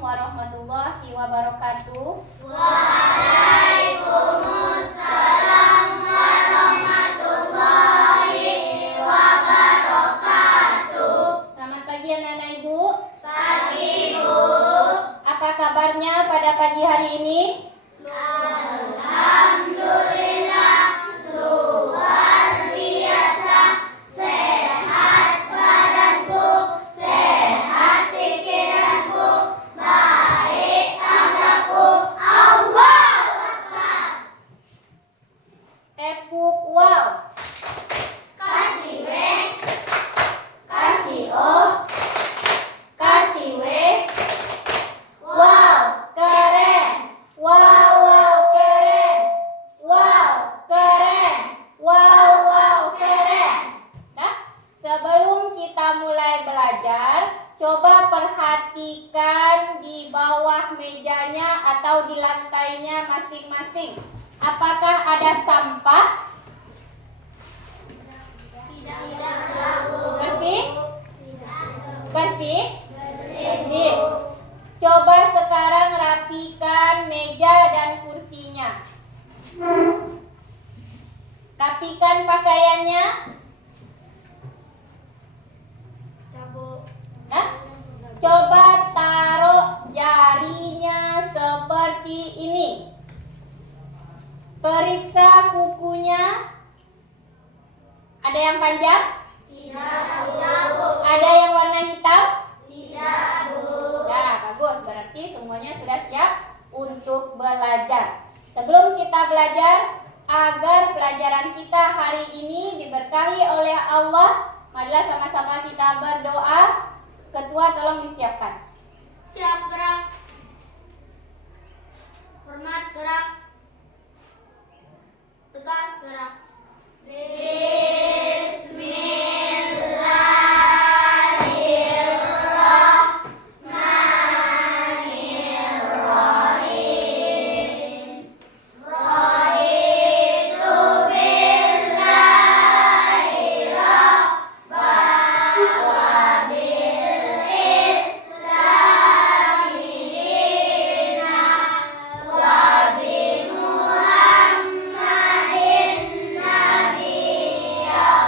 warahmatullahi wabarakatuh. Waalaikumsalam warahmatullahi wabarakatuh. Selamat pagi anak-anak Ibu. Pagi, Bu. Apa kabarnya pada pagi hari ini? Alhamdulillah, luar biasa. Sehat badanku, sehat pikiranku, baik akhlakku. Allahu Akbar. Tepuk wow. Kasih W, kasih O, kasih W. Wow, keren. Wow, wow, keren. Wow, keren. Wow, wow, keren. Nah, sebelum kita mulai belajar, coba perhatikan di bawah mejanya atau di lantainya masing-masing. Apakah ada sampah? Bersih? Bersih? Bersih. Coba sekarang rapikan meja dan kursinya. Rapikan pakaiannya. Nah, coba taruh jarinya seperti ini. Periksa kukunya. Ada yang panjang? Tidak, Bu. Ada yang warna hitam? Tidak, Bu. Ya, bagus. Berarti semuanya sudah siap untuk belajar. Sebelum kita belajar, agar pelajaran kita hari ini diberkahi oleh Allah, marilah sama-sama kita berdoa. Ketua tolong disiapkan. Siap gerak. Hormat gerak. Tegak gerak. Bismillahirrahmanirrahim. Raditu billahi rabban wa bil islami dinan wa bi Muhammadin nabiyyan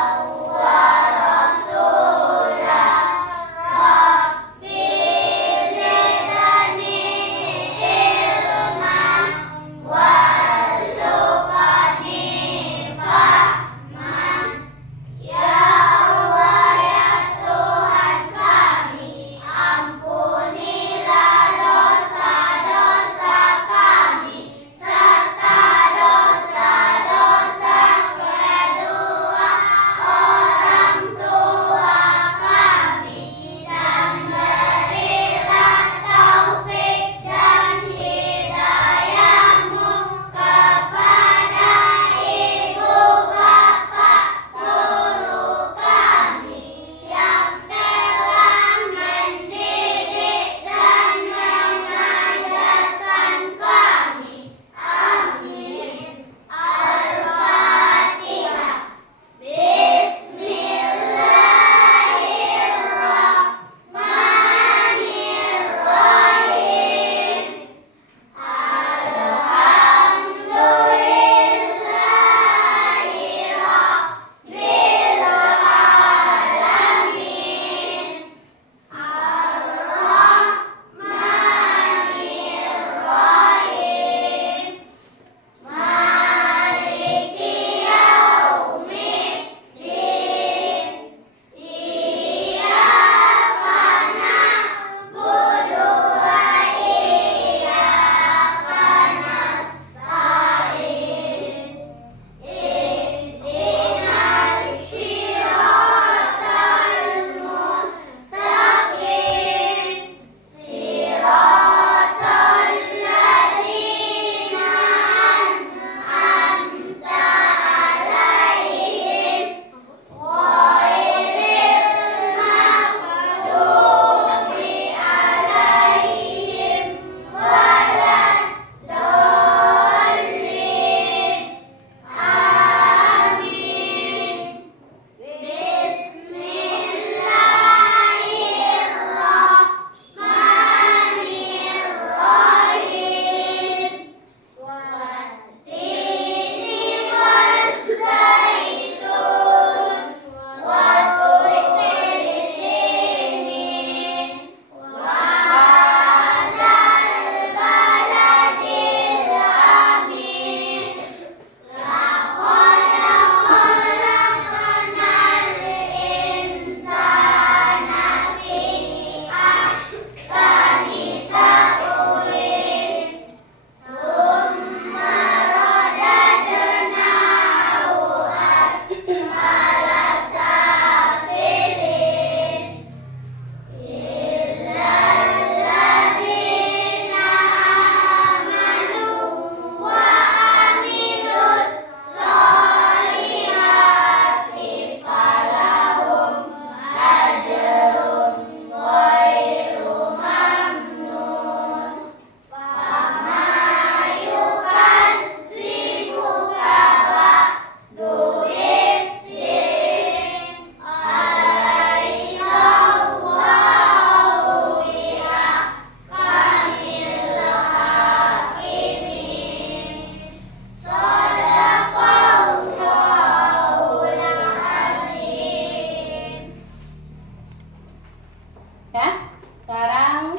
Sekarang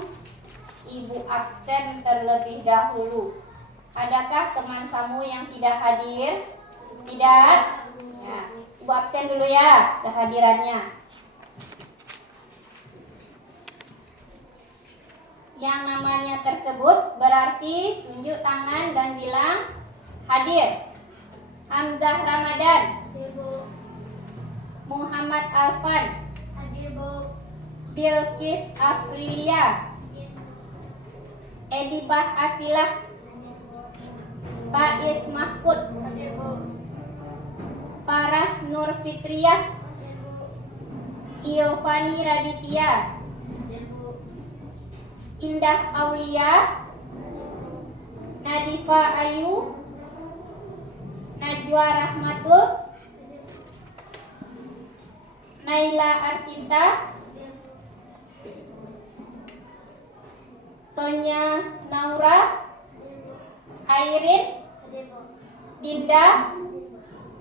Ibu absen terlebih dahulu. Adakah teman kamu yang tidak hadir? Tidak? Ya, Ibu absen dulu ya kehadirannya. Yang namanya tersebut berarti tunjuk tangan dan bilang hadir. Hamzah Ramadan, Hadir, Bu. Muhammad Alfan, Hadir, Bu. Bilqis Afrilia, Edibah Asilah, Bais Mahfud, Hadir, Bu. Farah Nur Fitriah, Hadir, Bu. Giovanni Raditya, Hadir, Bu. Indah Aulia, Nadifa Ayu, Najwa Rahmatul, Naila Arcinta, Sonya Naura, Airin, Hadir, Bu. Dinda.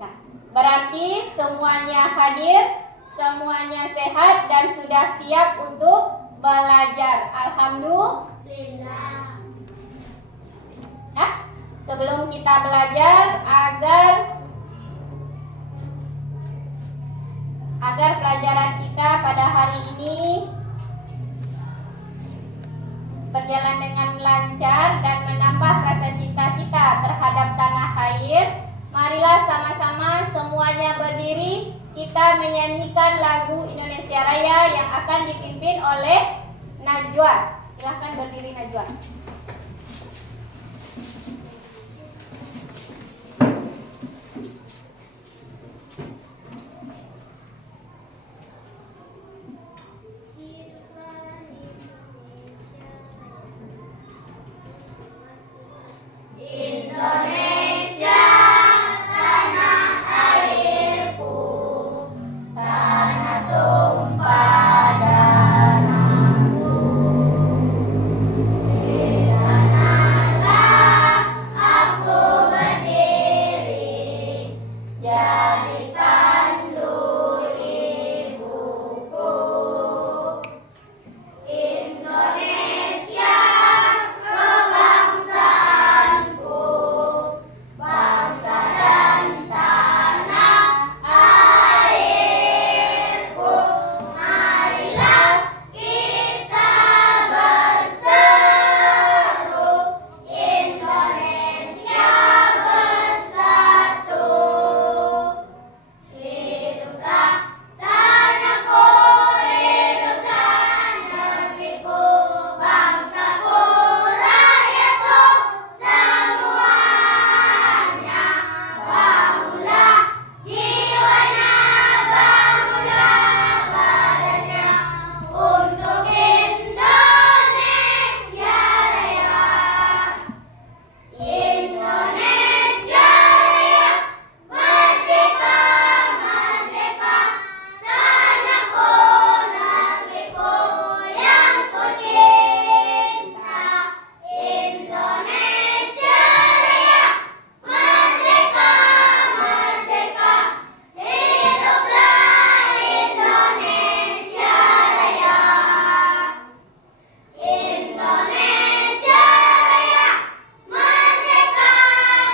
Nah, berarti semuanya hadir, semuanya sehat dan sudah siap untuk belajar. Alhamdulillah. Nah, sebelum kita belajar agar pelajaran kita pada hari ini berjalan dengan lancar dan menambah rasa cinta kita terhadap tanah air, marilah sama-sama semuanya berdiri, kita menyanyikan lagu Indonesia Raya yang akan dipimpin oleh Najwa. Silahkan berdiri Najwa. Indonesia, tanah airku, tanah tumpah darahku. Di sanalah aku berdiri, jadi pandu ibuku. Indonesia, kebangsaanku, bangsa dan tanah airku. Marilah kita berseru, Indonesia bersatu. Hiduplah tanahku, hiduplah negeriku, bangsaku, rakyatku semuanya. Bangunlah jiwanya, bangunlah badannya untuk Indonesia Raya. Indonesia Raya, merdeka, merdeka, tanahku, negeriku yang ku cinta. Indonesia Raya, merdeka, merdeka, hiduplah Indonesia Raya. Indonesia Raya, merdeka,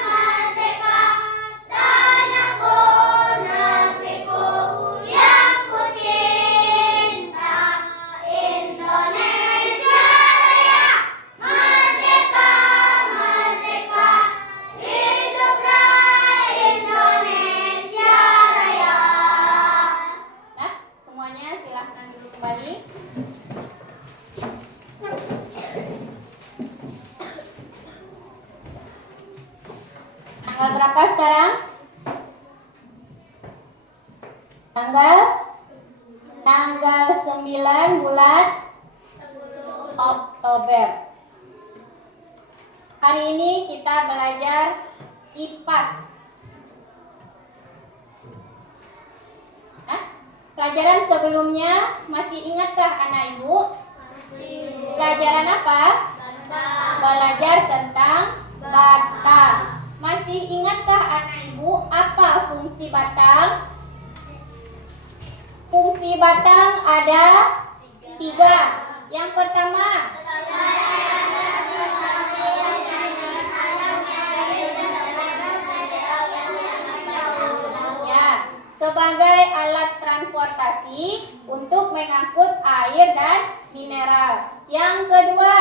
merdeka, tanahku, negeriku yang ku cinta. Indonesia Raya, merdeka, merdeka, hiduplah Indonesia Raya. Nah, semuanya silahkan duduk kembali. Tanggal berapa sekarang? Tanggal 9 bulan Oktober. Hari ini kita belajar IPAS. Hah? Pelajaran sebelumnya masih ingatkah anak ibu? Pelajaran apa? Belajar tentang batang. Masih ingatkah anak ibu apa fungsi batang? Fungsi batang ada 3. Yang pertama, ya, sebagai alat transportasi untuk mengangkut air dan mineral. Yang kedua,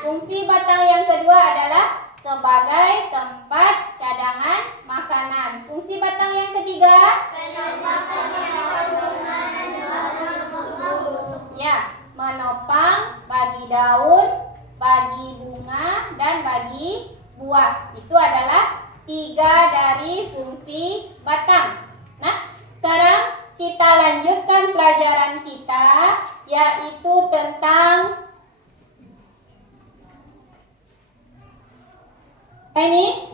fungsi batang yang kedua adalah sebagai tempat cadangan makanan. Fungsi batang yang ketiga, ya, menopang bagi daun, bagi bunga, dan bagi buah. Itu adalah 3 dari fungsi batang. Nah, sekarang kita lanjutkan pelajaran kita, yaitu tentang apa ini?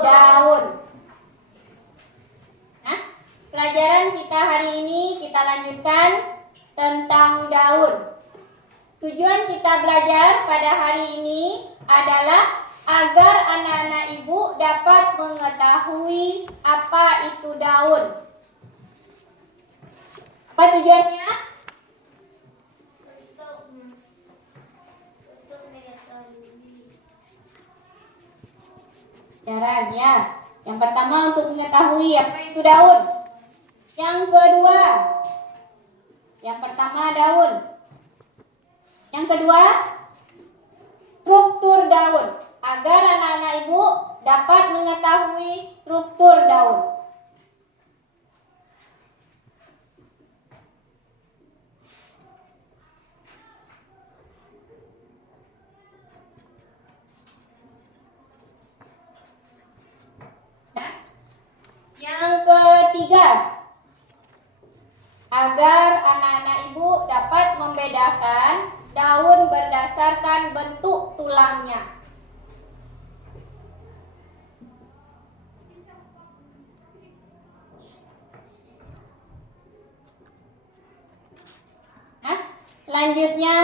Daun. Nah, pelajaran kita hari ini kita lanjutkan tentang daun. Tujuan kita belajar pada hari ini adalah agar anak-anak ibu dapat mengetahui apa itu daun. Apa tujuannya? Jaran, ya. Yang pertama untuk mengetahui apa itu daun. Yang kedua, yang pertama daun. Yang kedua, struktur daun. Agar anak-anak ibu dapat mengetahui struktur daun. Yang ketiga, agar anak-anak ibu dapat membedakan daun berdasarkan bentuk tulangnya. Nah, selanjutnya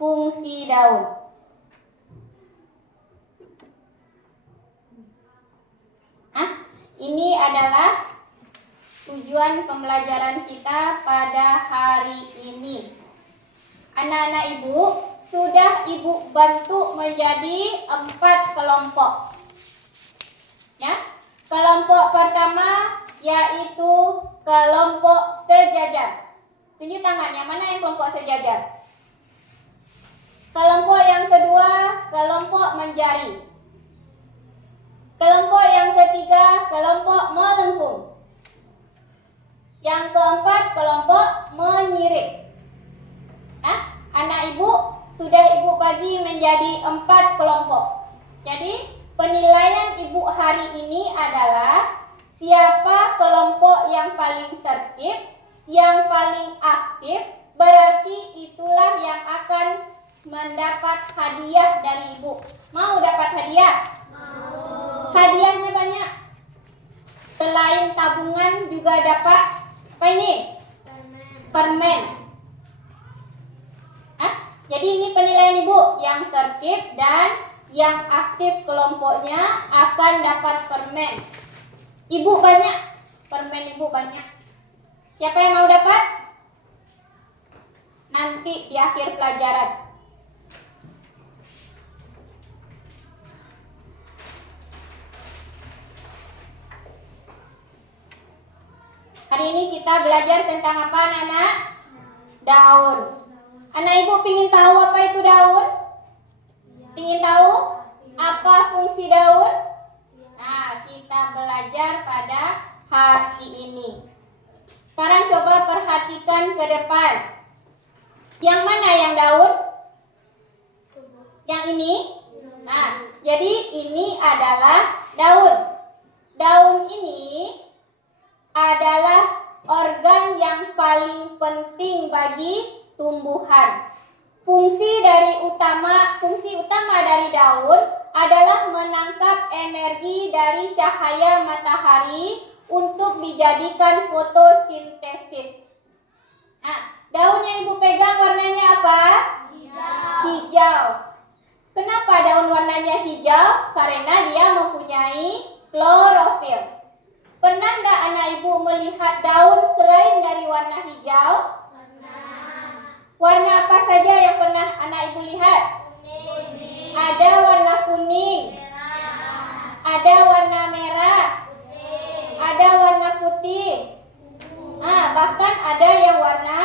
fungsi daun. Ini adalah tujuan pembelajaran kita pada hari ini. Anak-anak ibu sudah ibu bentuk menjadi 4 kelompok. Ya, kelompok pertama yaitu kelompok sejajar. Tunjuk tangannya, mana yang kelompok sejajar? Kelompok yang kedua, kelompok menjari. Kelompok yang ketiga, kelompok melengkung. Yang keempat, kelompok menyirik. Nah, anak ibu sudah ibu bagi menjadi 4 kelompok. Jadi, penilaian ibu hari ini adalah siapa kelompok yang paling tertib, yang paling aktif, berarti itulah yang akan mendapat hadiah dari ibu. Mau dapat hadiah? Hadiahnya banyak. Selain tabungan juga dapat apa ini? Permen. Jadi ini penilaian ibu. Yang tertib dan yang aktif kelompoknya akan dapat permen. Ibu banyak. Permen ibu banyak. Siapa yang mau dapat? Nanti di akhir pelajaran. Hari ini kita belajar tentang apa, anak-anak? Daun. Anak ibu ingin tahu apa itu daun? Ingin tahu apa fungsi daun? Nah, kita belajar pada hari ini. Sekarang coba perhatikan ke depan. Yang mana yang daun? Yang ini? Nah, jadi ini adalah daun. Daun ini adalah organ yang paling penting bagi tumbuhan. Fungsi utama dari daun adalah menangkap energi dari cahaya matahari untuk dijadikan fotosintesis. Nah, daun yang ibu pegang warnanya apa? Hijau. Kenapa daun warnanya hijau? Karena dia mempunyai klorofil. Pernah nggak anak ibu melihat daun selain dari warna hijau? Warna apa saja yang pernah anak ibu lihat? Ada warna kuning, ada warna merah, ada warna putih, bahkan ada yang warna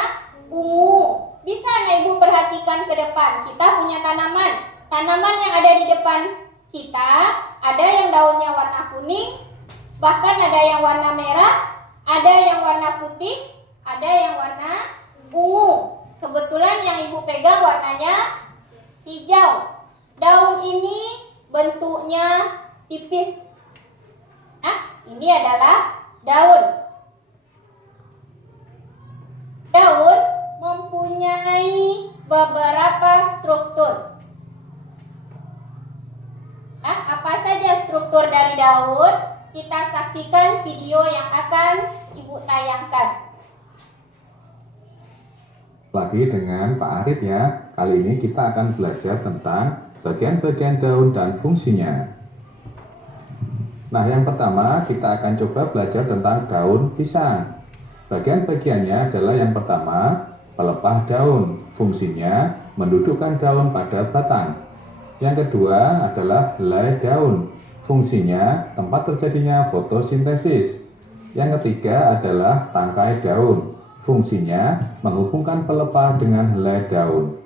ungu. Bisa anak ibu perhatikan ke depan. Kita punya tanaman. Tanaman yang ada di depan kita, ada yang daunnya warna kuning, bahkan ada yang warna merah, ada yang warna putih, ada yang warna ungu. Kebetulan yang ibu pegang warnanya hijau. Daun ini bentuknya tipis. Ini adalah daun. Daun mempunyai beberapa struktur. Apa saja struktur dari daun? Kita saksikan video yang akan ibu tayangkan. Lagi dengan Pak Arif ya. Kali ini kita akan belajar tentang bagian-bagian daun dan fungsinya. Nah, yang pertama kita akan coba belajar tentang daun pisang. Bagian-bagiannya adalah yang pertama, pelepah daun. Fungsinya mendudukkan daun pada batang. Yang kedua adalah helai daun. Fungsinya tempat terjadinya fotosintesis. Yang ketiga adalah tangkai daun. Fungsinya menghubungkan pelepah dengan helai daun.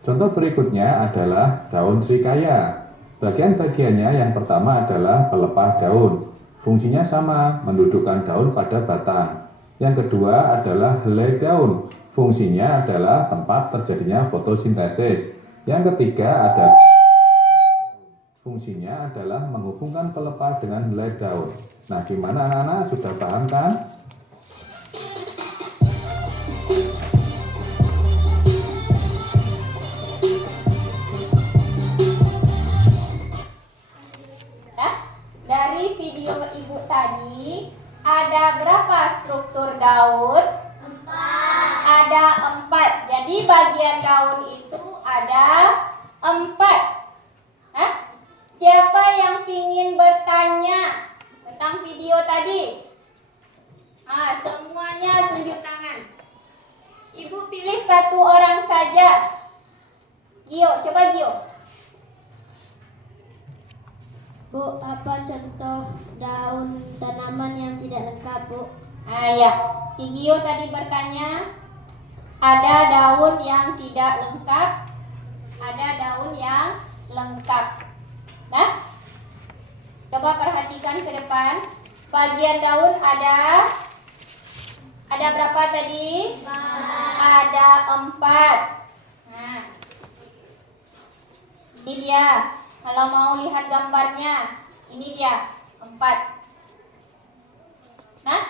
Contoh berikutnya adalah daun srikaya. Bagian-bagiannya yang pertama adalah pelepah daun. Fungsinya sama, mendudukkan daun pada batang. Yang kedua adalah helai daun. Fungsinya adalah tempat terjadinya fotosintesis. Yang ketiga adalah fungsinya adalah menghubungkan pelepah dengan helai daun. Nah, gimana anak-anak? Sudah paham kan? Dari video ibu tadi, ada berapa struktur daun? 4. Ada 4. Jadi bagian daun itu ada 4. Siapa yang ingin bertanya tentang video tadi? Semuanya tunjuk tangan. Ibu pilih satu orang saja. Gio, coba Gio. Bu, apa contoh daun tanaman yang tidak lengkap, Bu? Ya, si Gio tadi bertanya, ada daun yang tidak lengkap, ada daun yang lengkap. Nah, coba perhatikan ke depan. Bagian daun ada berapa tadi? 4. Ada 4. Nah, ini dia. Kalau mau lihat gambarnya, ini dia 4. Nah,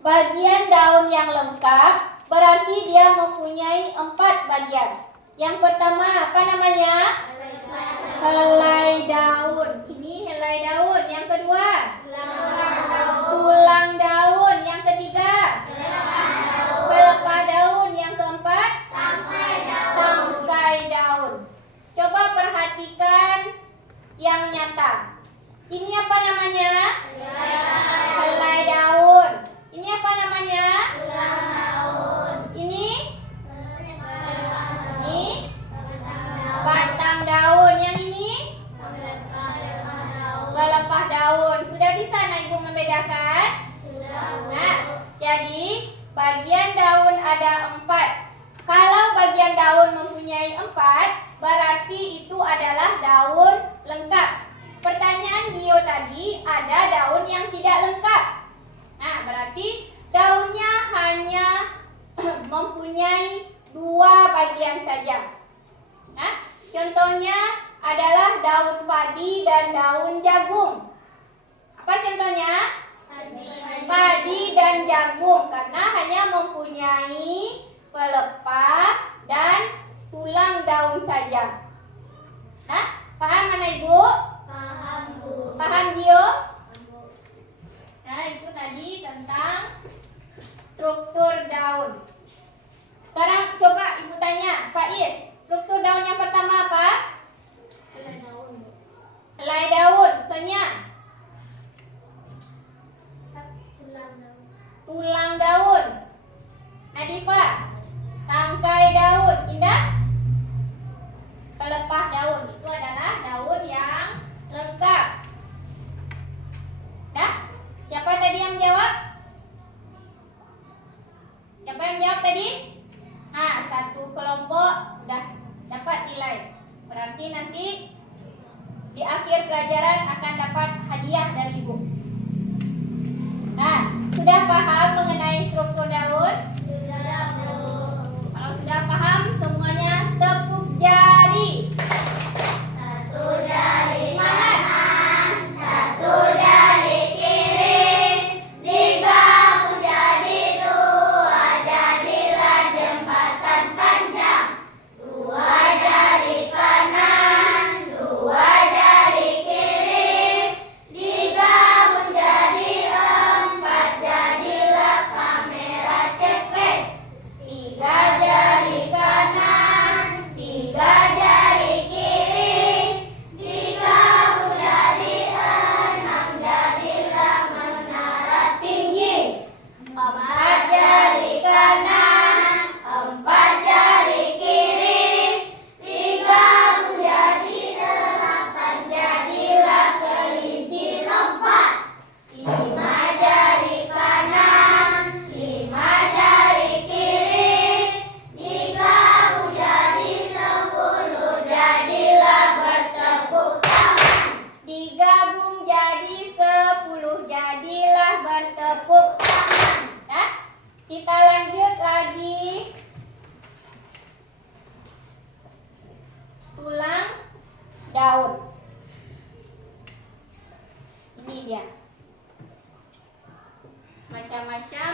bagian daun yang lengkap berarti dia mempunyai 4 bagian. Yang pertama apa namanya? Helai daun. Ini helai daun. Yang kedua, tulang daun. Yang ketiga, pelepah daun. Yang keempat, tangkai daun. Coba perhatikan yang nyata. Ini apa namanya? Helai daun. Ini apa namanya? Ini batang daun. Yang ini pelepah daun. Sudah bisa anak ibu membedakan? Nah, jadi bagian daun ada 4. Kalau bagian daun mempunyai 4, berarti itu adalah daun lengkap. Pertanyaan Gio tadi, ada daun yang tidak lengkap. Nah, berarti daunnya hanya mempunyai 2 bagian saja. Nah, contohnya adalah daun padi dan daun jagung. Apa contohnya? Padi dan jagung, karena hanya mempunyai pelepah dan tulang daun saja. Nah, paham anak ibu? Paham, Bu. Paham Gio? Nah, itu tadi tentang struktur daun. Sekarang coba ibu tanya, Pak Is, struktur daun yang pertama apa? Helai daun. Sonya? tulang daun. Nadifa, tangkai daun. Indah, pelepah daun. Itu adalah daun yang lengkap. Dah? Siapa tadi yang jawab? Siapa yang jawab tadi? Satu kelompok dah dapat nilai. Berarti nanti di akhir pelajaran akan dapat hadiah dari ibu. Sudah paham mengenai struktur daun? Sudah, Bu. Kalau sudah paham, semuanya tepuk jari. Satu jari Semangat. kanan, satu jari kiri, digabung jadi dua, jadilah jembatan panjang. Dua jari kanan, dua jari kiri, digabung jadi empat, jadilah kamera cepret. Tiga jari kanan, tiga jari kiri, digabung jadi enam, jadilah menara tinggi. Empat jari kanan, empat jari kiri, digabung jadi delapan, jadilah kelinci lompat. Lima jari kanan, lima jari kiri, digabung jadi 10, jadilah bertepuk tangan. Digabung jadi 10, jadilah bertepuk tangan. Dah? Kita lanjut lagi. Tulang daun. Ini dia. Macam-macam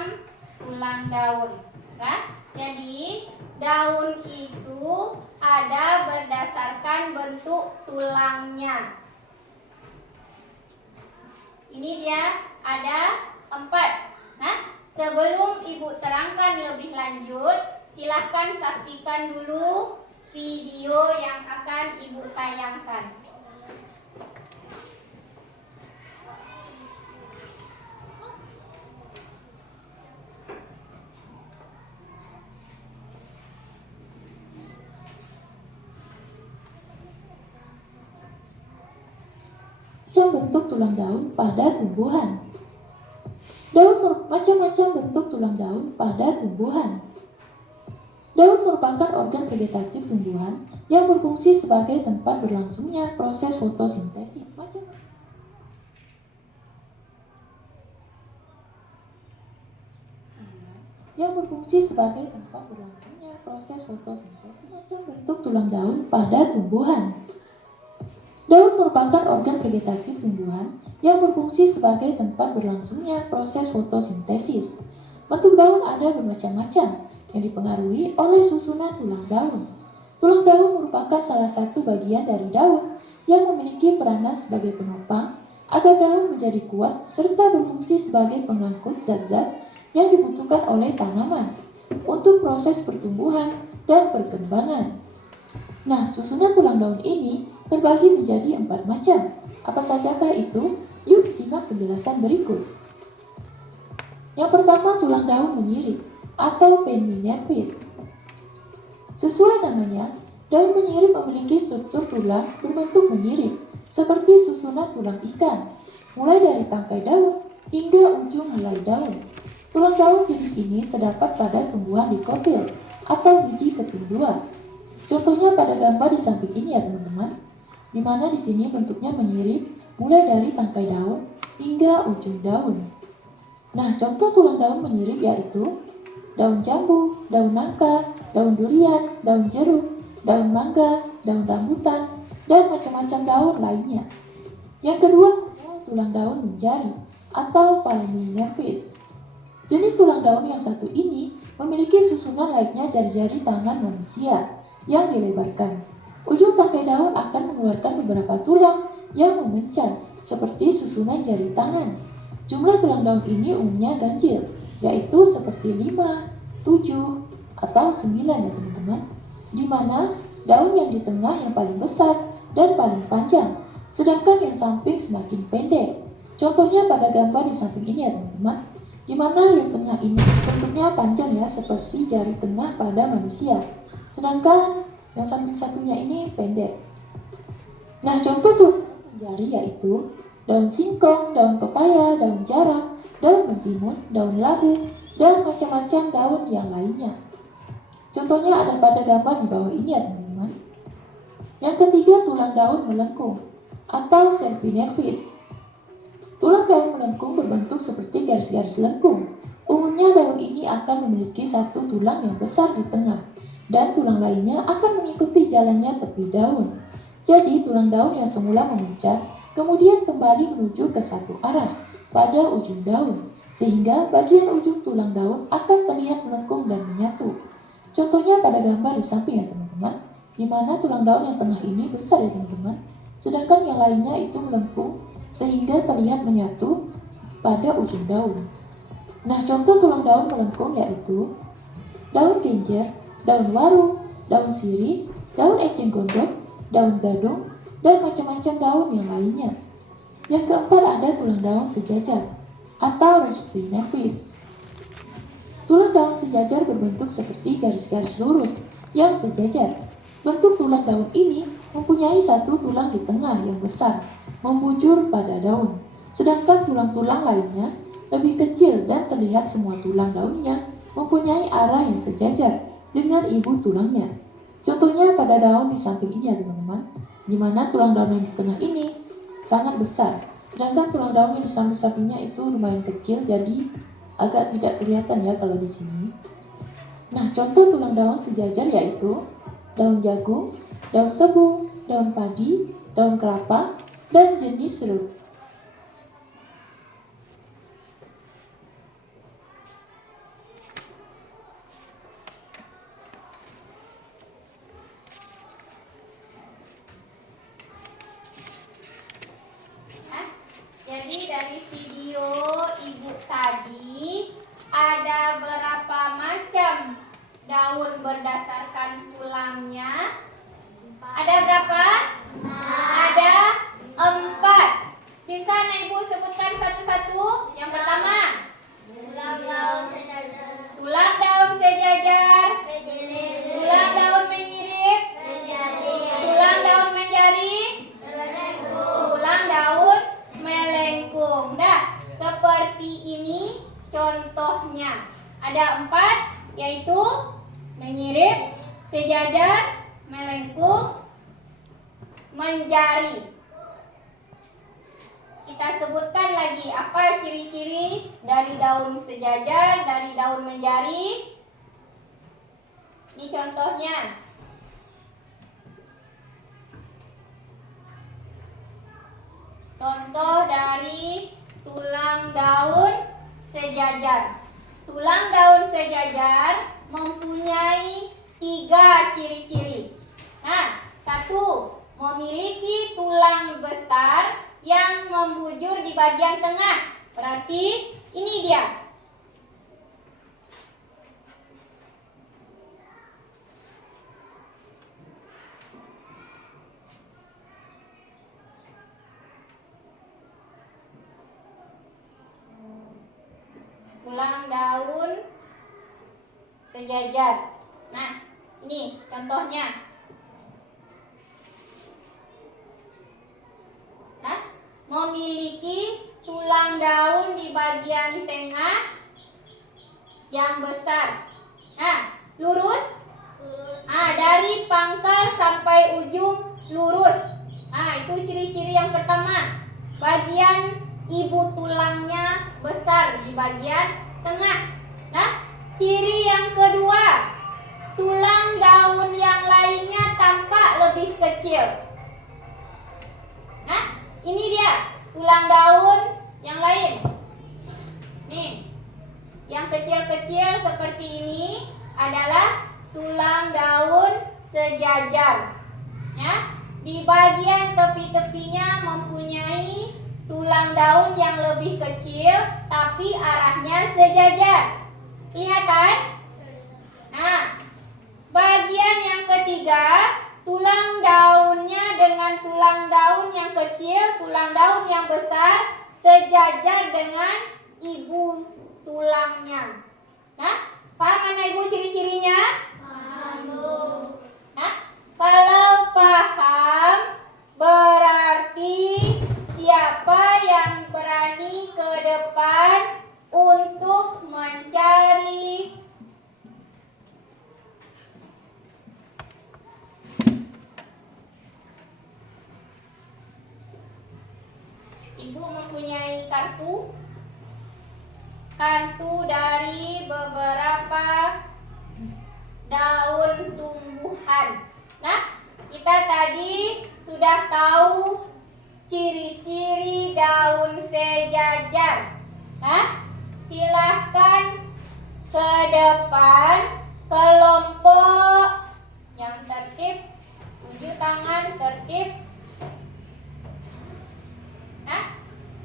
tulang daun. Kan? Jadi daun itu ada berdasarkan bentuk tulangnya. Ini dia ada 4. Sebelum ibu terangkan lebih lanjut, silahkan saksikan dulu video yang akan ibu tayangkan. Macam bentuk tulang daun pada tumbuhan. Macam-macam bentuk tulang daun pada tumbuhan. Daun merupakan organ vegetatif tumbuhan yang berfungsi sebagai tempat berlangsungnya proses fotosintesis. Macam bentuk tulang daun pada tumbuhan. Daun merupakan organ vegetatif tumbuhan yang berfungsi sebagai tempat berlangsungnya proses fotosintesis. Bentuk daun ada bermacam-macam yang dipengaruhi oleh susunan tulang daun. Tulang daun merupakan salah satu bagian dari daun yang memiliki peranan sebagai penopang agar daun menjadi kuat serta berfungsi sebagai pengangkut zat-zat yang dibutuhkan oleh tanaman untuk proses pertumbuhan dan perkembangan. Nah, susunan tulang daun ini terbagi menjadi 4 macam. Apa sajakah itu? Yuk simak penjelasan berikut. Yang pertama, tulang daun menyirip atau peninervis. Sesuai namanya, daun menyirip memiliki struktur tulang berbentuk menyirip, seperti susunan tulang ikan, mulai dari tangkai daun hingga ujung helai daun. Tulang daun jenis ini terdapat pada tumbuhan dikotil atau biji keping 2. Contohnya pada gambar di samping ini ya teman-teman, di mana di sini bentuknya menyirip mulai dari tangkai daun hingga ujung daun. Nah, contoh tulang daun menyirip yaitu daun jambu, daun nangka, daun durian, daun jeruk, daun mangga, daun rambutan, dan macam-macam daun lainnya. Yang kedua, tulang daun menjari atau palminervis. Jenis tulang daun yang satu ini memiliki susunan layaknya jari-jari tangan manusia yang dilebarkan. Ujung tangkai daun akan mengeluarkan beberapa tulang yang memencar seperti susunan jari tangan. Jumlah tulang daun ini umumnya ganjil, yaitu seperti 5, 7, atau 9 ya teman-teman. Di mana daun yang di tengah yang paling besar dan paling panjang, sedangkan yang samping semakin pendek. Contohnya pada gambar di samping ini ya teman-teman, di di mana yang tengah ini bentuknya panjang ya, seperti jari tengah pada manusia. Sedangkan yang samping satunya ini pendek. Nah, contoh tulang jari yaitu daun singkong, daun pepaya, daun jarak, daun mentimun, daun labu, dan macam-macam daun yang lainnya. Contohnya ada pada gambar di bawah ini ya teman-teman. Yang ketiga, tulang daun melengkung atau serpinervis. Tulang daun melengkung berbentuk seperti garis-garis lengkung. Umumnya daun ini akan memiliki satu tulang yang besar di tengah, dan tulang lainnya akan mengikuti jalannya tepi daun. Jadi tulang daun yang semula memuncak, kemudian kembali menuju ke satu arah pada ujung daun, sehingga bagian ujung tulang daun akan terlihat melengkung dan menyatu. Contohnya pada gambar di samping ya teman-teman, di mana tulang daun yang tengah ini besar ya teman-teman, sedangkan yang lainnya itu melengkung sehingga terlihat menyatu pada ujung daun. Nah, contoh tulang daun melengkung yaitu daun genjer, daun waru, daun sirih, daun eceng gondok, daun gadung, dan macam-macam daun yang lainnya. Yang keempat ada tulang daun sejajar atau rasterized. Tulang daun sejajar berbentuk seperti garis-garis lurus yang sejajar. Bentuk tulang daun ini mempunyai satu tulang di tengah yang besar, membujur pada daun. Sedangkan tulang-tulang lainnya lebih kecil dan terlihat semua tulang daunnya mempunyai arah yang sejajar dengan ibu tulangnya. Contohnya pada daun di samping ini ya teman-teman, di mana tulang daun yang di tengah ini sangat besar, sedangkan tulang daun yang di samping-sampingnya itu lumayan kecil, jadi agak tidak kelihatan ya kalau di sini. Nah, contoh tulang daun sejajar yaitu daun jagung, daun tebu, daun padi, daun kelapa, dan jenis serut. Jadi dari video ibu tadi ada berapa macam daun berdasarkan tulangnya? Ada berapa? Ada 4. Bisa Nek Ibu sebutkan satu-satu? Yang pertama, tulang daun sejajar, tulang daun menyirip, tulang daun menjari, tulang daun melengkung. Dah, seperti ini contohnya. Ada 4, yaitu menyirip, sejajar, melengkung, menjari. Kita sebutkan lagi apa ciri-ciri dari daun sejajar, dari daun menjari. Ini contohnya. Contoh dari tulang daun sejajar. Tulang daun sejajar mempunyai 3 ciri-ciri. Nah, 1, memiliki tulang besar yang membujur di bagian tengah. Berarti ini dia. Tulang daun sejajar. Nah, ini contohnya. Memiliki tulang daun di bagian tengah yang besar. Nah, lurus. Dari pangkal sampai ujung lurus. Nah, itu ciri-ciri yang pertama. Bagian ibu tulangnya besar di bagian tengah. Nah, ciri yang kedua, tulang daun yang lainnya tampak lebih kecil. Nah, ini dia tulang daun yang lain. Nih, yang kecil-kecil seperti ini adalah tulang daun sejajar. Ya, di bagian tepi-tepinya mempunyai tulang daun yang lebih kecil, tapi arahnya sejajar. Lihat kan? Nah, bagian yang ketiga, tulang daunnya dengan tulang daun yang kecil, tulang daun yang besar sejajar dengan ibu tulangnya. Nah, paham anak ibu ciri-cirinya? Nah, kalau paham berarti siapa yang berani ke depan untuk mencari? Ibu mempunyai kartu dari beberapa daun tumbuhan. Nah, kita tadi sudah tahu ciri-ciri daun sejajar. Nah, silahkan ke depan kelompok yang tertib, tunjuk tangan tertib. Nah,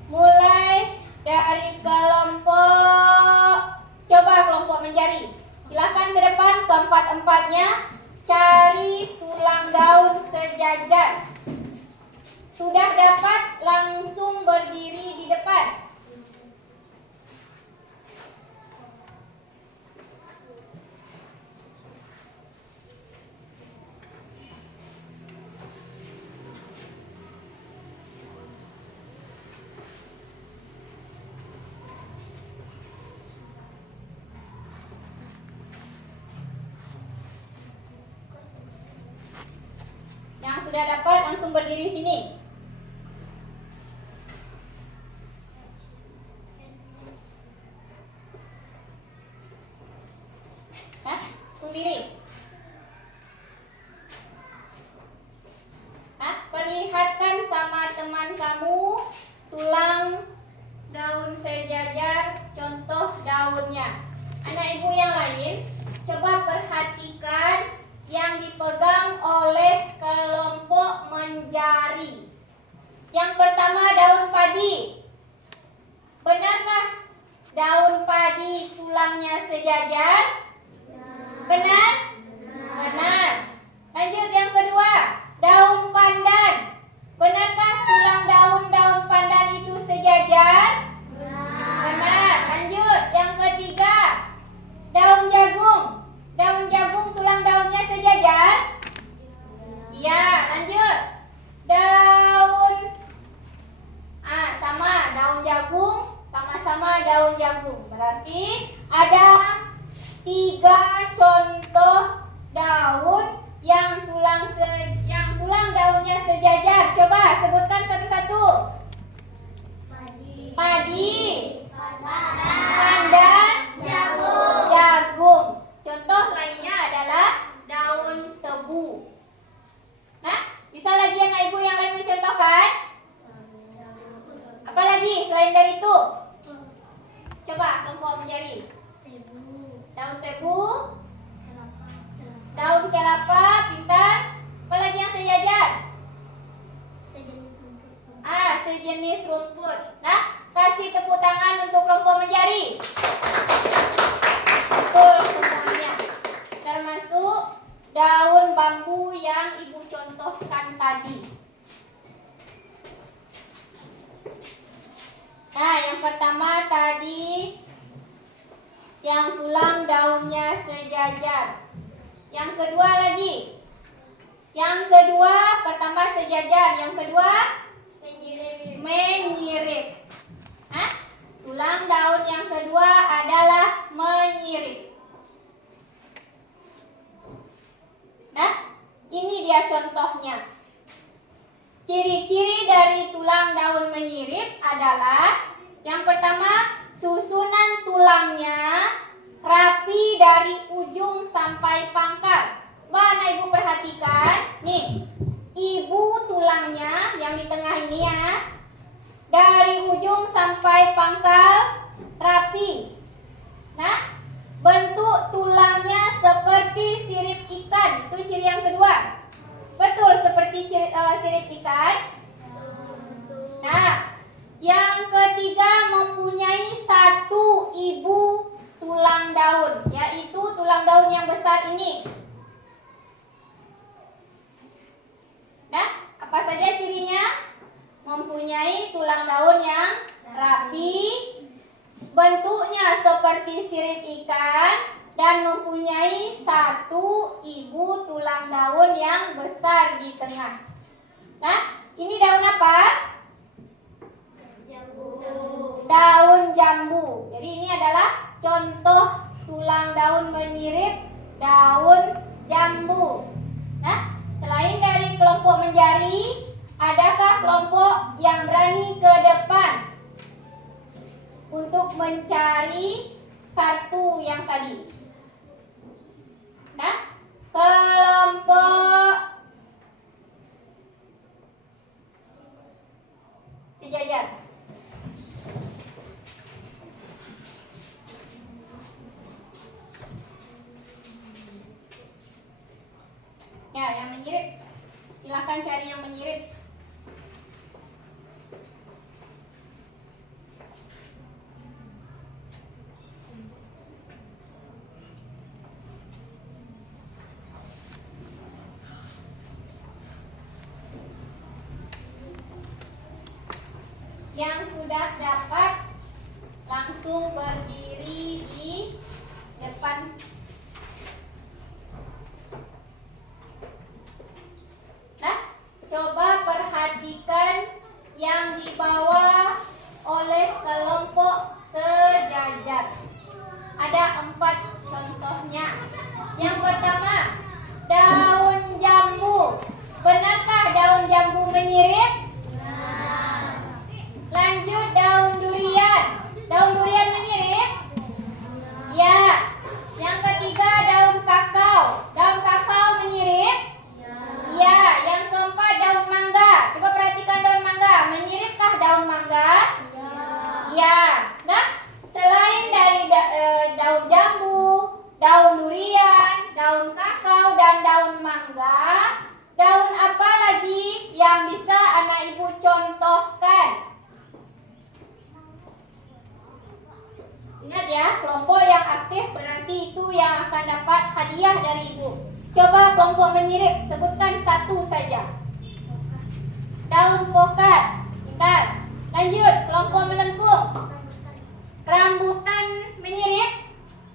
mulai dari kelompok, coba kelompok menjari. Silahkan ke depan keempat-empatnya cari tulang daun sejajar. Sudah dapat langsung berdiri di depan. Yang sudah dapat langsung berdiri sini. Hah? Sendiri. Hah? Perlihatkan sama teman kamu tulang daun sejajar, contoh daunnya. Anak ibu yang lain, coba perhatikan yang dipegang oleh kelompok menjari. Yang pertama daun padi. Benarkah daun padi tulangnya sejajar? Benar? Benar. Lanjut yang kedua, daun pandan. Benarkah tulang daun pandan itu sejajar? Benar. Lanjut yang ketiga, daun jagung. Daun jagung tulang daunnya sejajar? Iya, lanjut. Sama daun jagung, sama-sama daun jagung. Berarti ada 3 contoh daun yang tulang daunnya sejajar. Coba sebutkan satu-satu. Padi, pandan, jagung. Contoh lainnya adalah daun tebu. Nah, bisa lagi anak ibu yang lain mencontohkan? Apa lagi selain dari itu? Coba kelompok menjari. Daun tebu, daun kelapa, pintar. Apa lagi yang sejajar? Sejenis rumput. Nah, kasih tepuk tangan untuk kelompok menjari. Betul semuanya. Termasuk daun bambu yang ibu contohkan tadi. Nah, yang pertama tadi yang tulang daunnya sejajar. Yang kedua lagi. Yang kedua, pertama sejajar, yang kedua menyirip. Hah? Tulang daun yang kedua adalah menyirip. Nah, ini dia contohnya. Ciri-ciri dari tulang daun menyirip adalah yang pertama, susunan tulangnya rapi dari ujung sampai pangkal. Mana ibu perhatikan? Nih, ibu tulangnya yang di tengah ini ya, dari ujung sampai pangkal rapi. Nah, bentuk tulangnya seperti sirip ikan. Itu ciri yang kedua. Betul seperti sirip ikan. Nah, yang ketiga mempunyai satu ibu tulang daun, yaitu tengah. Nah, ini daun apa? Daun jambu. Jadi ini adalah contoh tulang daun menyirip daun jambu. Nah, selain dari kelompok menjari, adakah kelompok yang berani ke depan untuk mencari kartu yang tadi? Nah, kelompok sejajar. Ya, yang menyirip. Silakan cari yang menyirip. Yang sudah dapat langsung berdiri di depan. Nah, coba perhatikan yang dibawa oleh kelompok sejajar. Ada 4 contohnya. Yang pertama, daun jambu. Benarkah daun jambu menyirip? Lanjut, daun durian. Daun durian menyirip? Ya. Yang ketiga, daun kakao. Daun kakao menyirip? Ya. Yang keempat, daun mangga. Coba perhatikan daun mangga. Menyiripkah daun mangga? Ya. Nah, selain dari daun jambu, daun durian, daun kakao, dan daun mangga, daun apa lagi yang bisa anak ibu contohkan? Ingat ya, kelompok yang aktif berarti itu yang akan dapat hadiah dari ibu. Coba kelompok menyirip, sebutkan 1 saja. Daun pokat. Pintar. Lanjut, kelompok melengkung. Rambutan menyirip?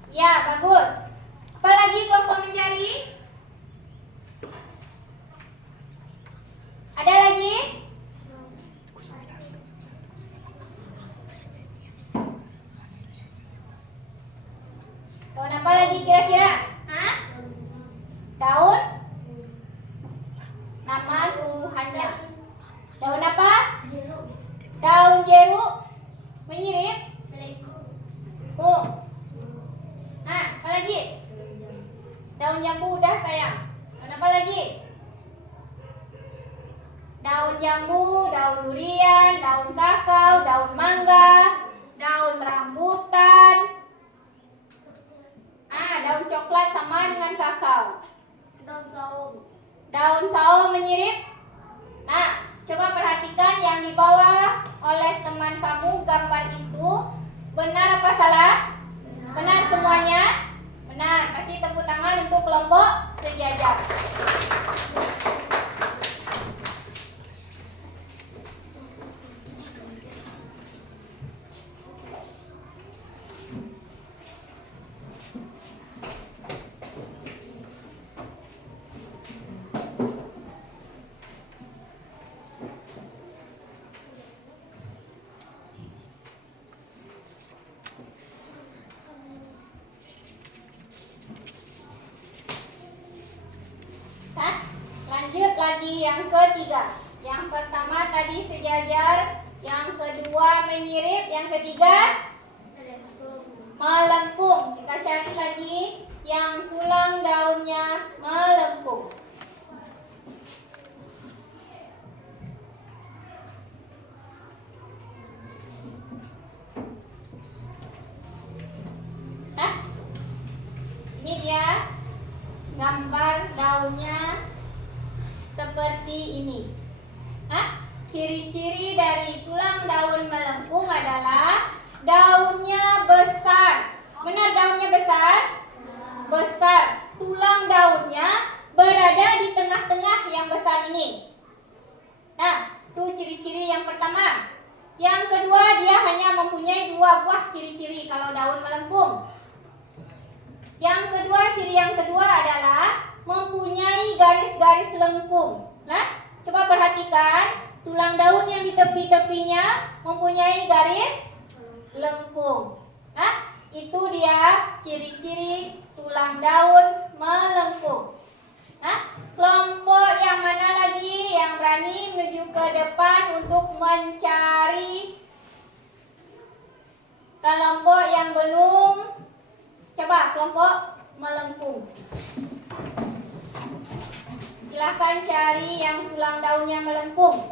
Ya, bagus. Apalagi kelompok menjari? Ada lagi? Daun apa lagi kira-kira? Hah? Daun? Nama tumbuhannya. Daun apa? Daun jeruk. Menyirip? Tuh. Nah, apa lagi? Daun jambu udah sayang. Daun apa lagi? Daun jambu, daun durian, daun kakao, daun mangga, daun rambutan. Daun coklat sama dengan kakao. Daun sawo menyirip? Nah, coba perhatikan yang dibawa oleh teman kamu gambar itu. Benar apa salah? Benar semuanya? Benar. Kasih tepuk tangan untuk kelompok sejajar. Lanjut lagi yang ketiga. Yang pertama tadi sejajar, yang kedua menyirip, yang ketiga melengkung. Kita cari lagi yang tulang daunnya melengkung. Nah, ini dia gambar daunnya seperti ini. Ciri-ciri dari tulang daun melengkung adalah daunnya besar. Benar daunnya besar? Besar. Tulang daunnya berada di tengah-tengah yang besar ini. Nah, itu ciri-ciri yang pertama. Yang kedua, dia hanya mempunyai 2 buah ciri-ciri kalau daun melengkung. Yang kedua, ciri yang kedua adalah mempunyai garis-garis lengkung. Nah, perhatikan tulang daun yang di tepi-tepinya mempunyai garis lengkung. Nah, itu dia ciri-ciri tulang daun melengkung. Nah, kelompok yang mana lagi yang berani menuju ke depan untuk mencari kelompok yang belum? Coba kelompok melengkung. Silahkan cari yang tulang daunnya melengkung.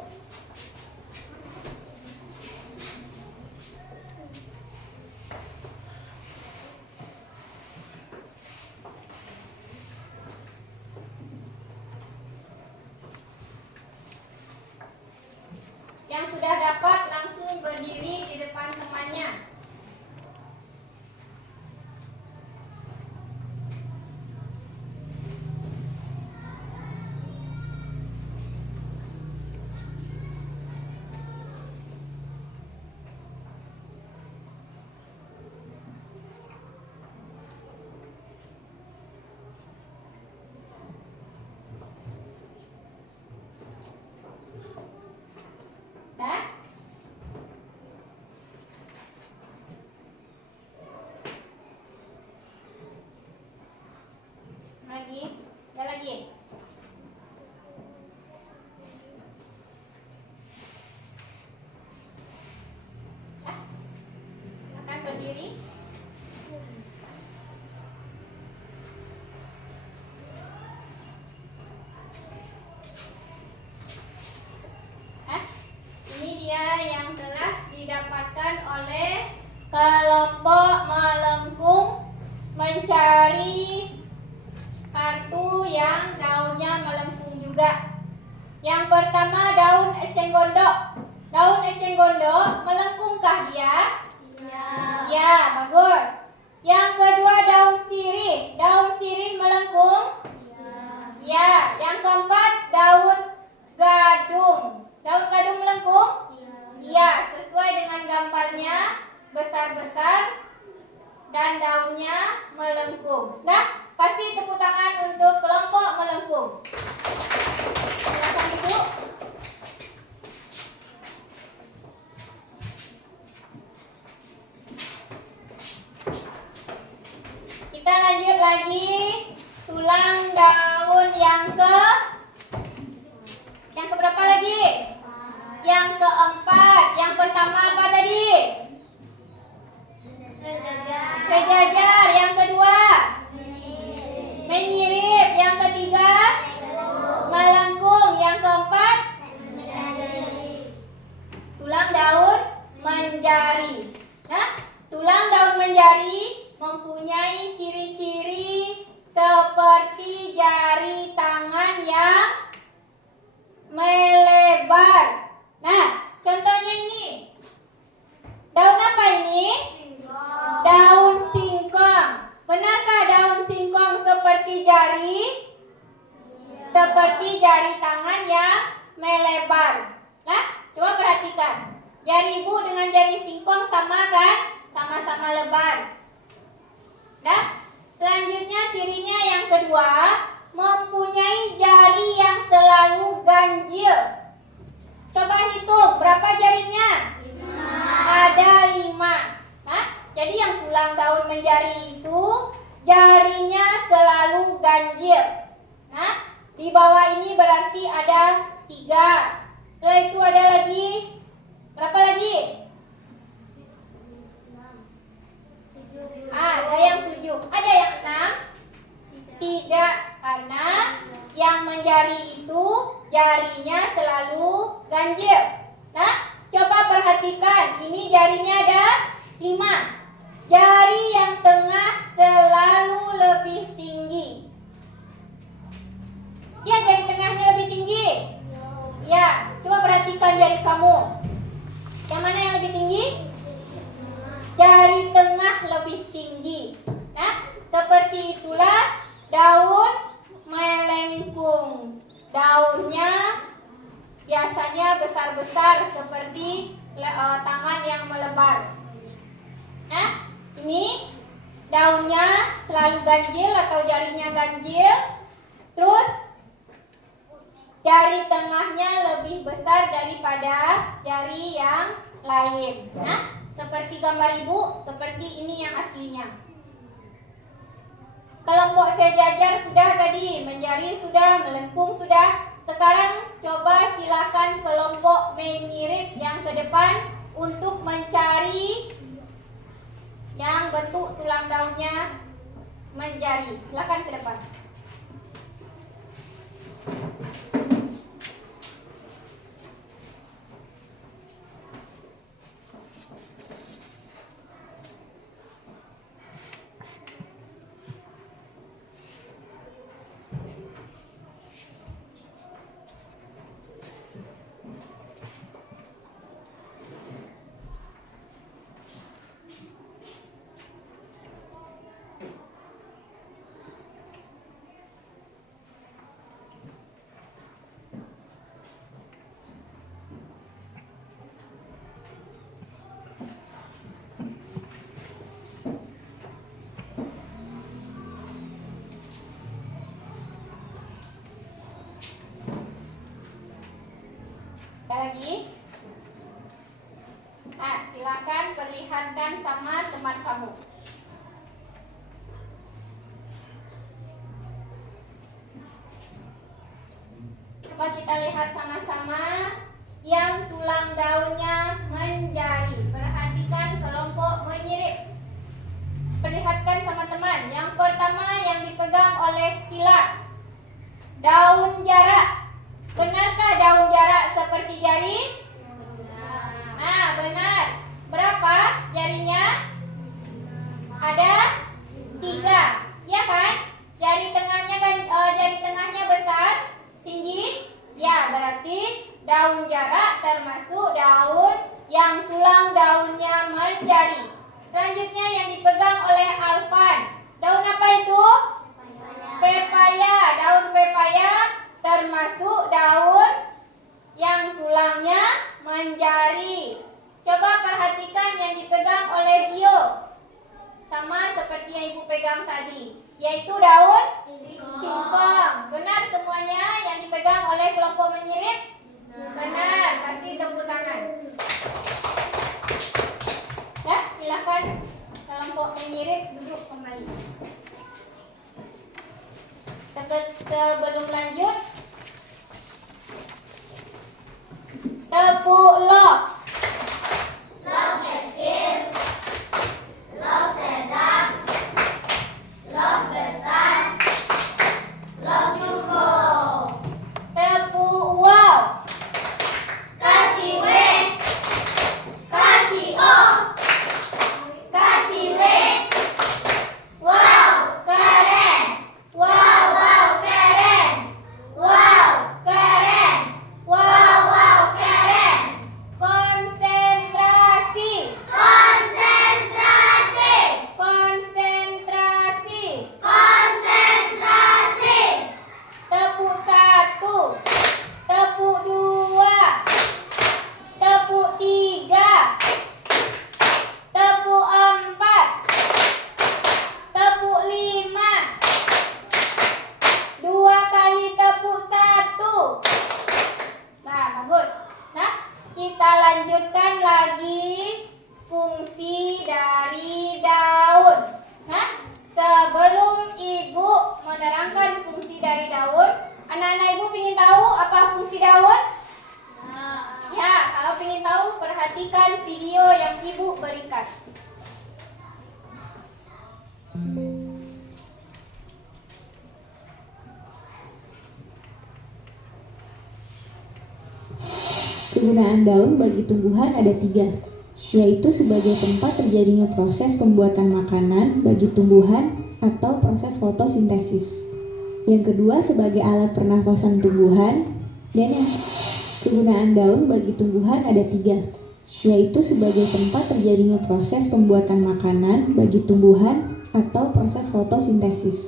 Yang sudah dapat langsung berdiri di depan temannya. Dah? Lagi? Ada lagi? Akan berdiri. Ini dia yang telah didapatkan oleh kelompok melengkung mencari kartu yang daunnya melengkung juga. Yang pertama daun eceng gondok. Daun eceng gondok melengkungkah dia? Ya, bagus. Yang kedua daun sirih. Daun sirih melengkung? Ya. Yang keempat daun gadung. Daun gadung melengkung? Ya, sesuai dengan gambarnya, besar-besar dan daunnya melengkung. Nah, kasih tepuk tangan untuk kelompok melengkung. Silakan duduk. Kita lanjut lagi tulang daun yang keberapa lagi? Yang keempat. Yang pertama apa tadi? Sejajar. Yang kedua? Menyirip. Yang ketiga? Melengkung. Yang keempat? Tulang daun menjari. Nah, tulang daun menjari mempunyai ciri-ciri seperti jari tangan yang melebar. Nah, contohnya ini. Daun apa ini? Daun singkong. Benarkah daun singkong seperti jari? Seperti jari tangan yang melebar. Nah, coba perhatikan. Jari ibu dengan jari singkong sama kan? Sama-sama lebar. Nah, selanjutnya cirinya yang kedua, mempunyai jari yang selalu ganjil. Coba hitung, berapa jarinya? 5. Ada 5. Nah, jadi yang tulang daun menjari itu jarinya selalu ganjil. Nah, di bawah ini berarti ada 3. Setelah itu ada lagi, berapa lagi? Ada yang 7. Ada yang 6? Tidak, karena yang menjari itu jarinya selalu ganjil. Nah, coba perhatikan. Ini jarinya ada 5. Jari yang tengah selalu lebih tinggi. Ya, jari tengahnya lebih tinggi. Ya, coba perhatikan jari kamu. Yang mana yang lebih tinggi? Jari tengah lebih tinggi. Nah, seperti itulah daun melengkung. Daunnya biasanya besar-besar seperti tangan yang melebar. Nah, ini daunnya selalu ganjil atau jarinya ganjil. Terus jari tengahnya lebih besar daripada jari yang lain. Nah, seperti gambar ibu, seperti ini yang aslinya. Kelompok sejajar sudah tadi, menjari sudah, melengkung sudah. Sekarang coba silakan kelompok menyirip yang ke depan untuk mencari yang bentuk tulang daunnya menjari. Silakan ke depan. Lagi. Nah, silakan perlihatkan sama teman kamu. Coba kita lihat sama-sama yang tulang daunnya menjari. Perhatikan kelompok menyirip. Perlihatkan sama teman. Yang pertama yang dipegang oleh Sila, daun jarak. Benarkah daun jarak seperti jari? Ah, benar. Berapa jarinya? Ada 3, ya kan? Jari tengahnya besar, tinggi. Ya, berarti daun jarak termasuk daun yang tulang daunnya menjari. Selanjutnya yang dipegang oleh Alvan. Daun apa itu? Pepaya. Daun pepaya termasuk daun yang tulangnya menjari. Coba perhatikan yang dipegang oleh Gio. Sama seperti yang ibu pegang tadi, yaitu daun singkong. Benar semuanya yang dipegang oleh kelompok menyirip? Benar. Kasih tepuk tangan. Ya, silakan kelompok menyirip duduk kembali. Sebelum lanjut, tepuk love. Love kecil, love sedang, love besar, love jumbo. Tepuk wow. Kasih W, kasih O, kasih W. Wow, keren. Wow, wow, keren. Wow, keren. Wow, wow, keren. Konsentrasi. Konsentrasi. Konsentrasi. Konsentrasi. Tepuk 1. Tepuk 2. Tepuk 3. Tepuk 4. Tepuk 5. 2 kali tepuk 1. Nah, bagus. Nah, kita lanjutkan lagi fungsi dari daun. Nah, sebelum ibu menerangkan fungsi dari daun, anak-anak ibu ingin tahu apa fungsi daun? Ya, kalau ingin tahu perhatikan video yang ibu berikan. Kegunaan daun bagi tumbuhan ada 3, yaitu sebagai tempat terjadinya proses pembuatan makanan bagi tumbuhan atau proses fotosintesis. Yang kedua sebagai alat pernafasan tumbuhan, dan yang kegunaan daun bagi tumbuhan ada 3, yaitu sebagai tempat terjadinya proses pembuatan makanan bagi tumbuhan atau proses fotosintesis.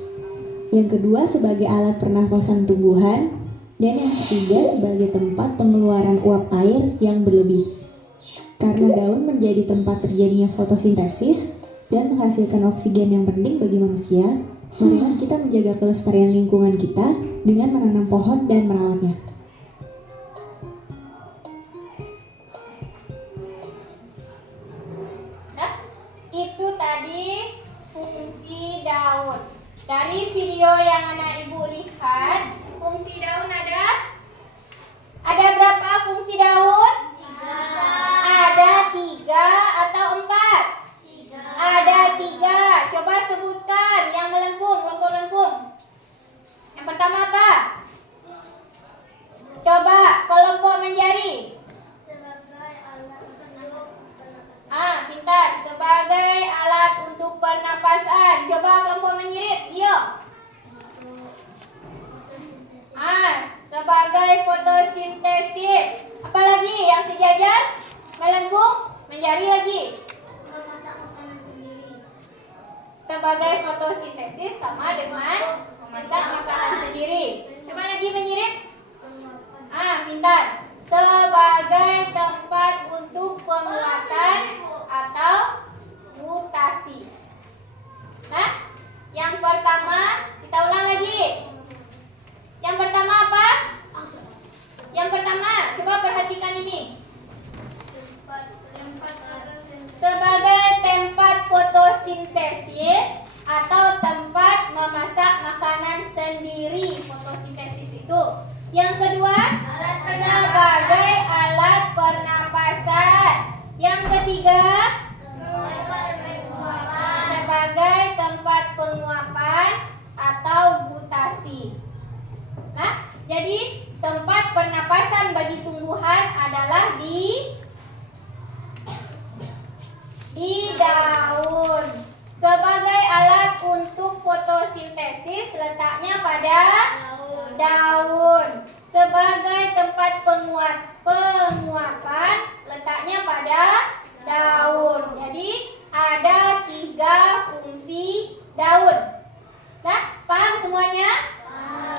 Yang kedua sebagai alat pernafasan tumbuhan, dan yang ketiga sebagai tempat pengeluaran uap air yang berlebih. Karena daun menjadi tempat terjadinya fotosintesis dan menghasilkan oksigen yang penting bagi manusia, marilah kita menjaga kelestarian lingkungan kita dengan menanam pohon dan merawatnya. video yang anak ibu lihat, fungsi daun ada berapa fungsi daun? Ada 3 atau 4? Ada 3. Coba sebutkan yang melengkung, kelompok-lengkung. Yang pertama apa? Coba kelompok menjari. Pintar. Sebagai alat untuk pernapasan. Coba kelompok menyirit. Yo. Sebagai fotosintesis. Apalagi yang sejajar? Melengkung, menjari lagi. Sebagai fotosintesis sama dengan memasak makanan sendiri. Coba lagi menyirit. Pintar. Sebagai tempat untuk penguatan atau mutasi. Nah, yang pertama kita ulang lagi. Yang pertama apa? Yang pertama, coba perhatikan ini. Sebagai tempat fotosintesis atau tempat memasak makanan sendiri, fotosintesis itu. Yang kedua, sebagai alat pernapasan. Yang ketiga, sebagai tempat penguapan atau mutasi. Nah, jadi tempat pernapasan bagi tumbuhan adalah di daun. Sebagai alat untuk fotosintesis letaknya pada daun. Sebagai tempat penguapan letaknya pada daun. Jadi ada 3 fungsi daun. Nah, paham semuanya?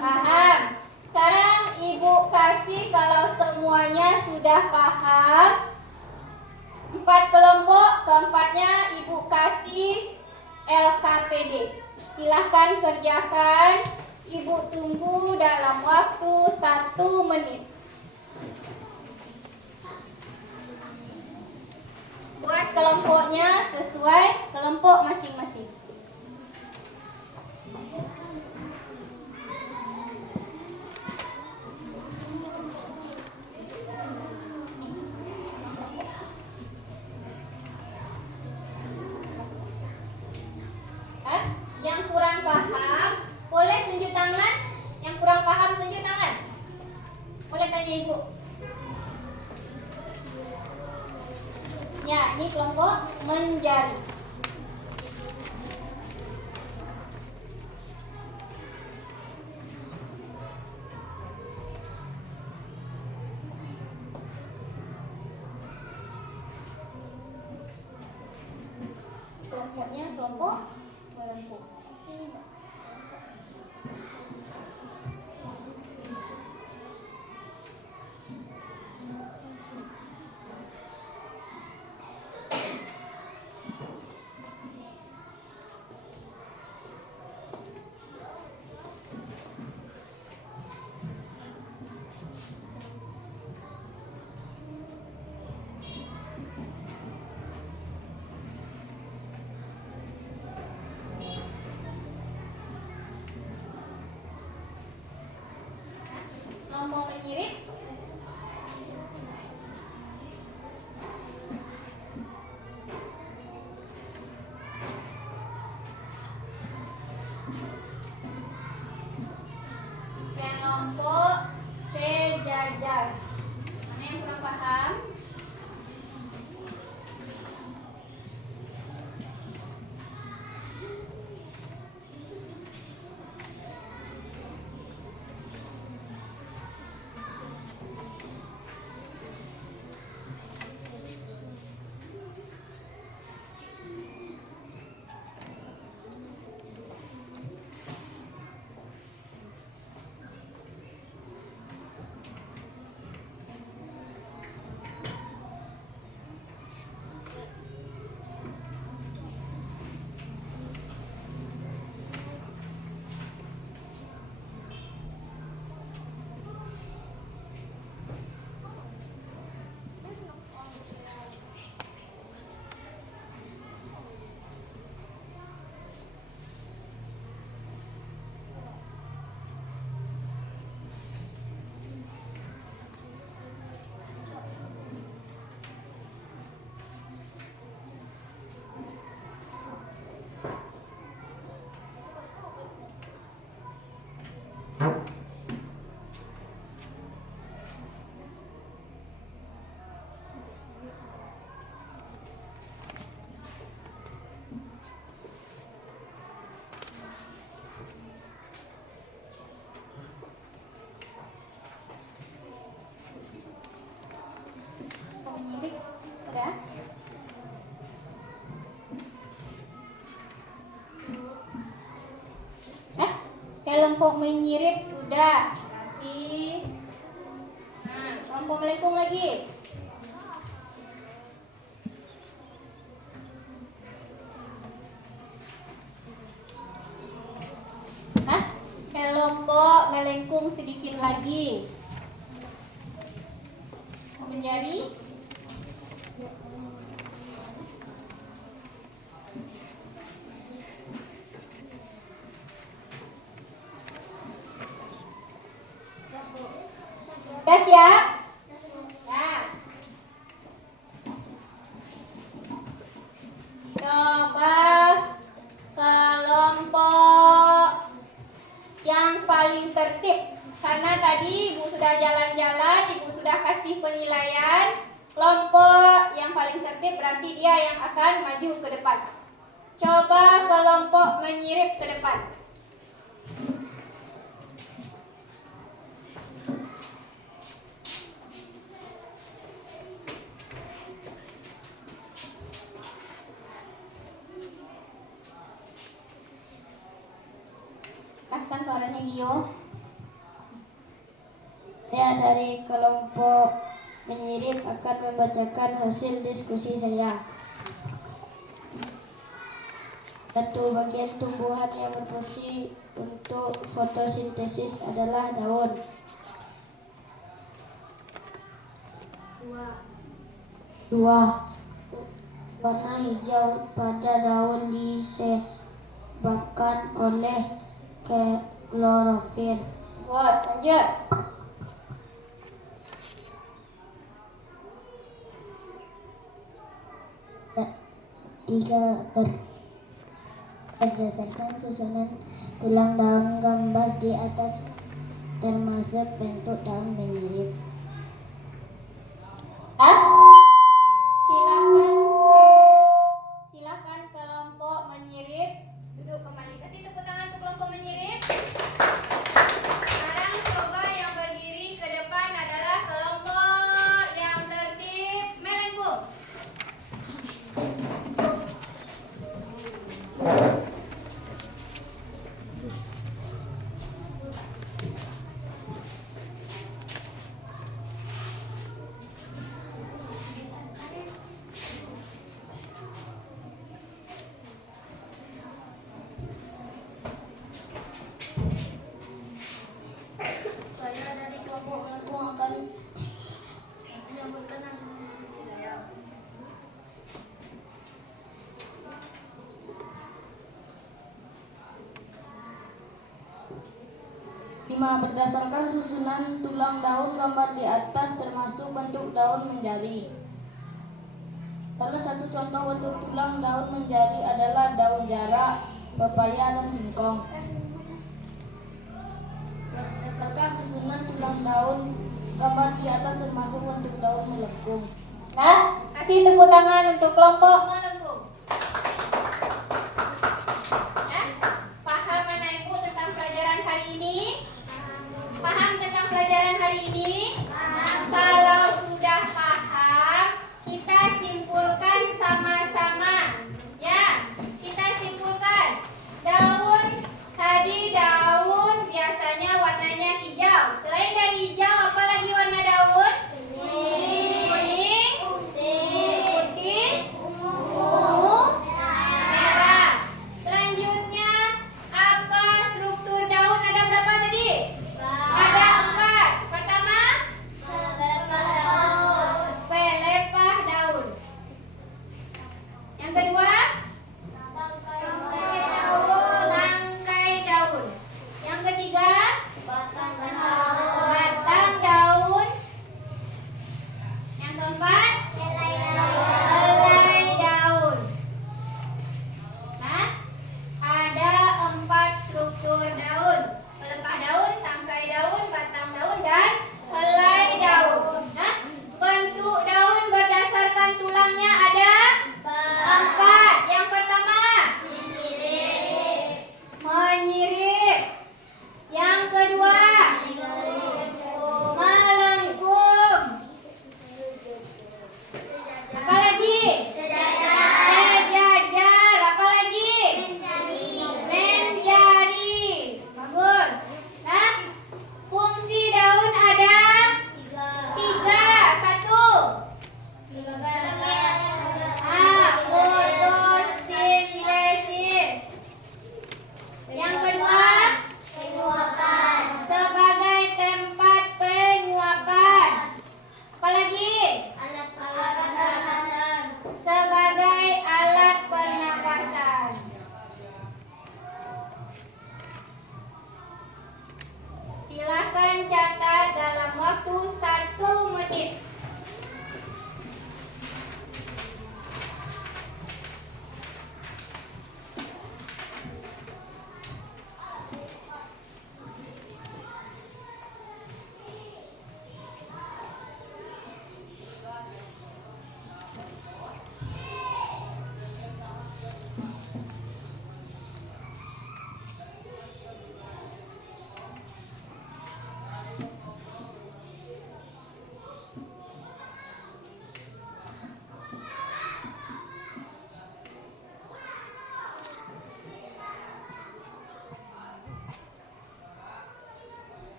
Paham. Sekarang ibu kasih, kalau semuanya sudah paham, 4 kelompok, keempatnya ibu kasih LKPD. Silahkan kerjakan. Ibu tunggu dalam waktu 1 menit. Buat kelompoknya sesuai kelompok masing-masing. Yang kurang paham boleh tunjuk tangan. Yang kurang paham tunjuk tangan. Boleh tanya ibu. Ya, ini kelompok menjari. Kelompoknya kelompok melengkung. Kelompok penyirit. Kelompok sejajar. Mana yang kurang paham? kelompok menyirip sudah. Berarti kelompok melengkung lagi. Kelompok melengkung sedikit lagi. Menjadi sudah siap? Ya. Coba kelompok yang paling tertib. Karena tadi Ibu sudah jalan-jalan, Ibu sudah kasih penilaian. Kelompok yang paling tertib berarti dia yang akan maju ke depan. Coba kelompok menyirip ke depan. Lepaskan suaranya Gio. Saya dari kelompok menyirip akan membacakan hasil diskusi saya. Satu bagian tumbuhan yang berfungsi untuk fotosintesis adalah daun. Dua, warna hijau pada daun disebabkan oleh klorofil. Good, lanjut. Tiga, berdasarkan susunan tulang daun gambar di atas termasuk bentuk daun menyirip. Silakan kelompok menyirip duduk kembali. Kasih tepuk tangan untuk kelompok menyirip. Sekarang coba yang berdiri ke depan adalah kelompok yang tertib melengkung. Saya dari kelompok melengkung akan menyampaikan hasil diskusi saya. Lima, berdasarkan susunan tulang daun gambar di atas termasuk bentuk daun menjadi. Salah satu contoh bentuk tulang daun menjadi adalah daun jarak, pepaya, dan singkong. Berdasarkan susunan tulang daun gambar di atas termasuk bentuk daun melengkung. Nah, kasih tepuk tangan untuk kelompok melengkung. Ya, paham mana Ibu tentang pelajaran hari ini? Paham tentang pelajaran hari ini? Kalau sudah paham, kita simpulkan sama-sama. Ya, kita simpulkan. Daun, tadi daun biasanya warnanya hijau. Selain dari hijau, apa lagi warna daun? Kuning, putih, ungu,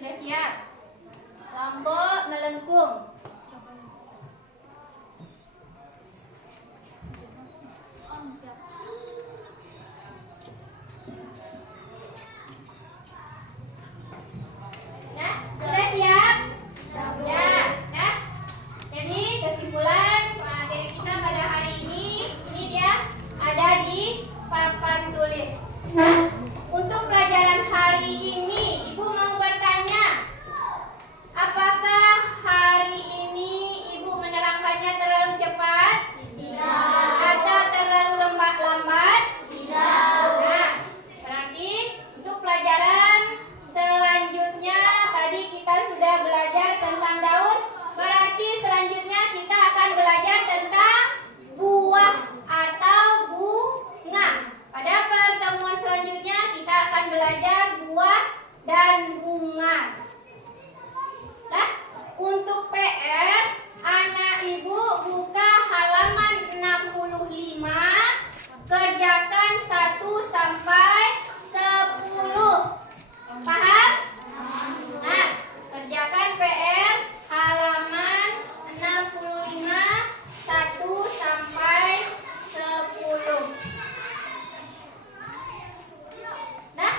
sudah siap? Kelompok melengkung. Nah, sudah siap? Sudah. Nah, jadi kesimpulan materi kita pada hari ini dia ada di papan tulis. Nah, untuk pelajaran hari ini, Ibu mau bertanya, apakah hari ini Ibu menerangkannya terlalu cepat? Tidak. Atau terlalu lambat? Tidak. Nah, berarti untuk pelajaran selanjutnya tadi kita sudah belajar tentang daun, berarti selanjutnya kita akan belajar tentang buah atau bunga. Pada pertemuan selanjutnya kita akan belajar buah dan bunga. Nah, untuk PR, anak ibu buka halaman 65, kerjakan 1 sampai 10. Paham? Nah, kerjakan PR halaman 65, 1 sampai 10. Nah,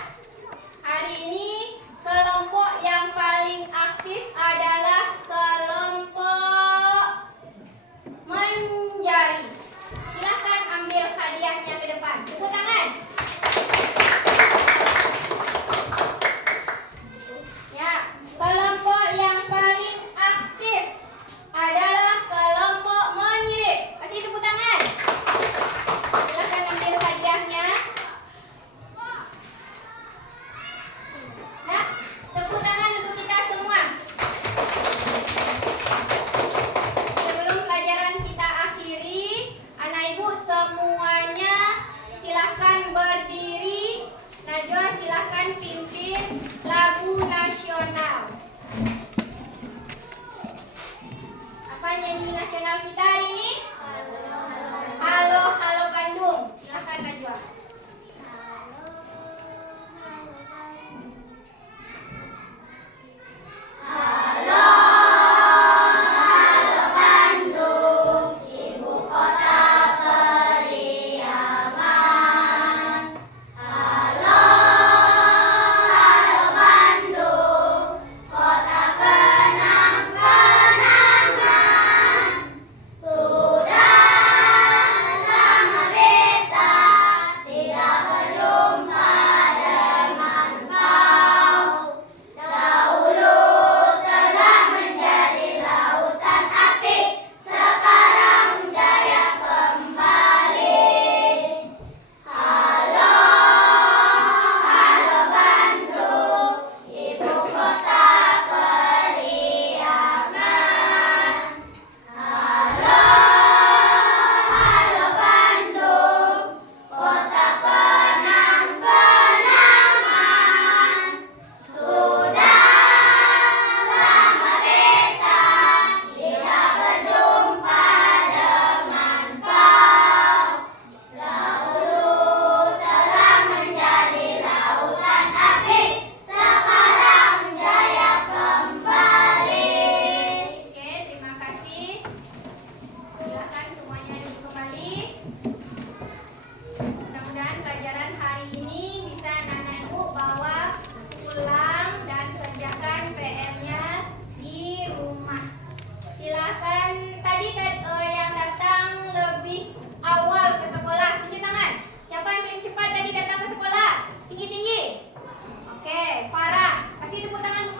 hari ini kelompok yang paling aktif adalah kelompok menjari. Silakan ambil hadiahnya ke depan. Tepuk tangan. Ya, kelompok yang paling aktif adalah kelompok menyirik. Kasih tepuk tangan. Silakan ambil hadiahnya. Nah, tepuk tangan untuk kita semua. Sebelum pelajaran kita akhiri, anak ibu semuanya silakan berdiri. Najwa silakan pimpin lagu nasional. Apa nyanyi nasional kita hari ini? Halo, halo Bandung. Silakan Najwa. Kasih tepuk tangan